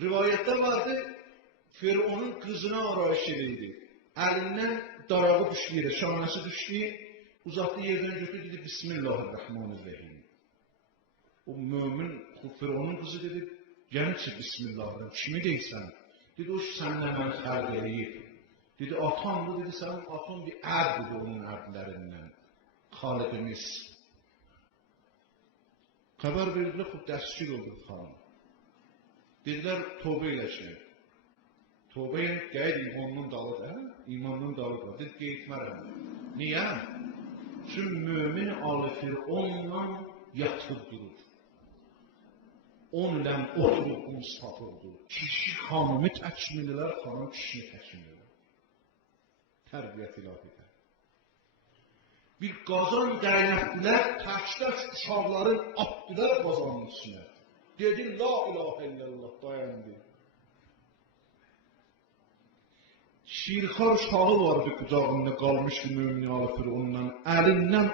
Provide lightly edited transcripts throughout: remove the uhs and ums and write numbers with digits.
Rivayette vardı, Firavunun qızına arayış edirdi. Əlindən darağı düşdü, şamanası düşdü, uzatdı yerdən götürdü, dedi, Bismillahirrahmanirrahim. O mümin Firavunun qızı dedi, gəncə Bismillahirrahmanirrahim, kimi deyirsən? Dedi, o səndən mən xərq eləyib. Dedi, atamdır, dedi, sənin atan bir ərdir onun ərdlərindən. Xaliqimiz. Xəbər verdilər, xub dəstgir oldu xanım. Dedilər, tövbə eləşək. Tövbə yəni, qeyd imanının dalıdır, hə? İmanının dalıdır. Dedi, qeydmərəm. Niyə? Çünki mümin alı Firavunla yatıb durur. Onunla oturub Mustafa'dır. Kişi xanımı təkmillər, xanım kişini təkmillər. Tərbiyyət ilahidir. Bir qazan qaynatdılar, tək-tək uşaqların atdılar qazanın içine. Dedi, la ilahe illallah, dayandı. Şirxar uşağı vardı qucağında, qalmışdı mümin alı Firavundan. Əlindən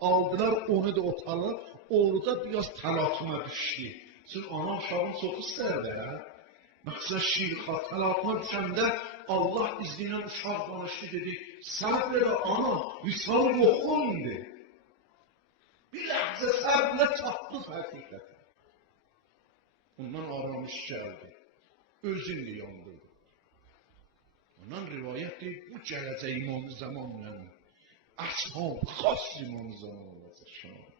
aldılar, onu da otalar, orada biraz təlatına düşdü. Çünki ana uşağın çox istərdi, hə? Məqsəd şirxar təlatına düşəndə Allah izniyle uşaq danışdı, dedi, səbrlə ana, visal yoxun indi. Bir ləhzə səbrlə çatdı həqiqətə. Ondan aramış gəldi, özünlə yandırdı. Ondan rivayət deyib, bu gələcək imanı zamanla, əshab xas imanı zaman olacaq.